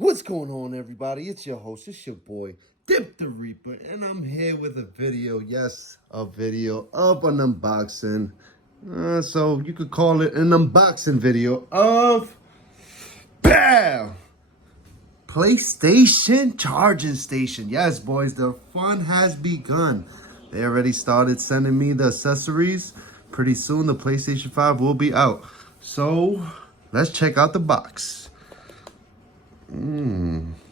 What's going on, everybody? It's your host, it's your boy, The Reaper, and I'm here with a video, yes, a video of an unboxing. So you could call it an unboxing video of BAM! PlayStation charging station. Yes, boys, the fun has begun. They already started sending me the accessories. Pretty soon, the PlayStation 5 will be out. So let's check out the box.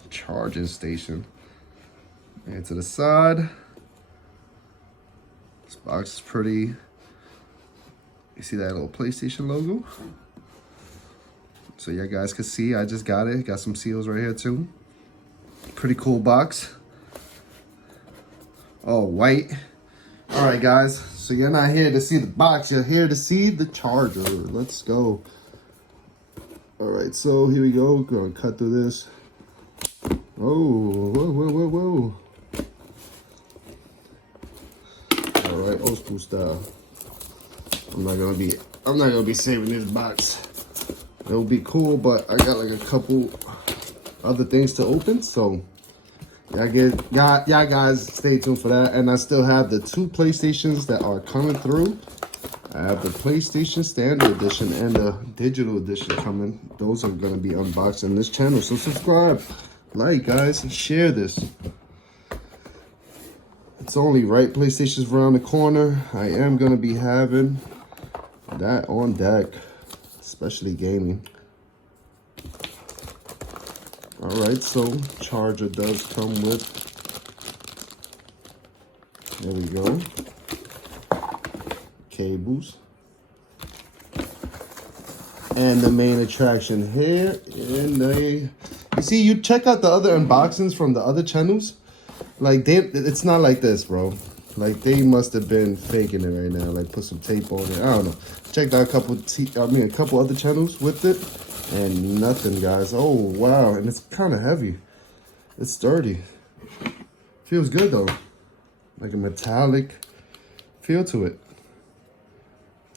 Charging station. And to the side. This box is pretty. You see that little PlayStation logo? So you guys can see, I just got it. Got some seals right here too. Pretty cool box. Oh, white. All right, guys. So you're not here to see the box. You're here to see the charger. Let's go. All right, so here we go. Gonna cut through this. Oh, whoa. All right, old school style. I'm not gonna be saving this box. It'll be cool, but I got like a couple other things to open, so y'all guys stay tuned for that. And I still have the 2 PlayStations that are coming through. I have the PlayStation Standard Edition and the Digital Edition coming. Those are gonna be unboxed on this channel, so subscribe, like, guys, and share this. It's only right. PlayStation's around the corner. I am gonna be having that on deck, especially gaming. All right, so charger does come with. There we go. Cables. And the main attraction here. And you see, you check out the other unboxings from the other channels. Like, it's not like this, bro. Like, they must have been faking it right now. Like, put some tape on it. I don't know. Checked out a couple other channels with it, and nothing, guys. Oh, wow. And it's kind of heavy. It's sturdy. Feels good, though. Like a metallic feel to it.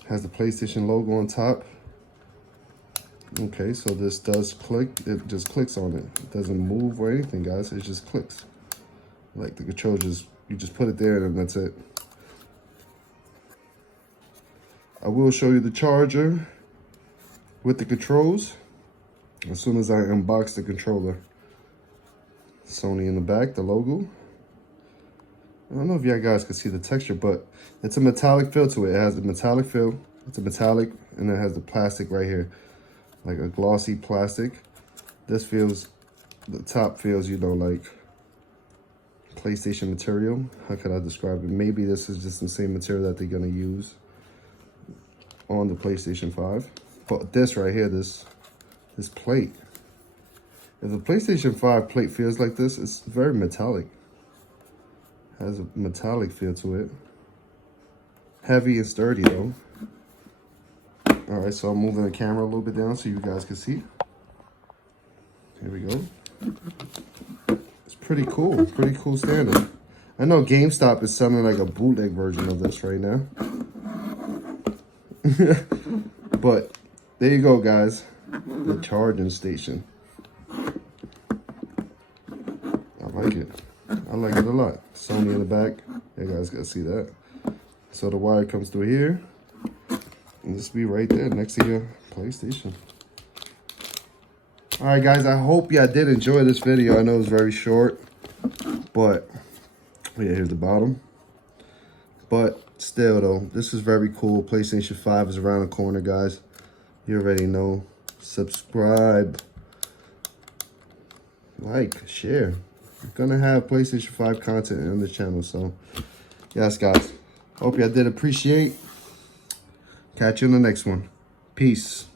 Has the PlayStation logo on top. Okay, so this does click. It just clicks on it. It doesn't move or anything, guys. It just clicks. Like the control you just put it there and that's it. I will show you the charger with the controls as soon as I unbox the controller. Sony in the back, the logo. I don't know if y'all guys can see the texture, but it's a metallic feel to it. It has a metallic feel. It's a metallic, and it has the plastic right here, like a glossy plastic. This feels, the top feels, you know, like PlayStation material. How could I describe it? Maybe this is just the same material that they're gonna use on the PlayStation 5. But this right here, this plate. If the PlayStation 5 plate feels like this, it's very metallic. Has a metallic feel to it. Heavy and sturdy though. All right, so I'm moving the camera a little bit down so you guys can see. Here we go. It's pretty cool standard. I know GameStop is selling like a bootleg version of this right now. But there you go, guys. The charging station. I like it. I like it a lot. Sony in the back. You guys gotta see that. So the wire comes through here. And this will be right there next to your PlayStation. All right, guys, I hope y'all did enjoy this video. I know it's very short, but yeah, here's the bottom. But still, though, this is very cool. PlayStation 5 is around the corner, guys. You already know. Subscribe, like, share. We're gonna have PlayStation 5 content on the channel, so yes, guys. Hope y'all did appreciate. Catch you in the next one. Peace.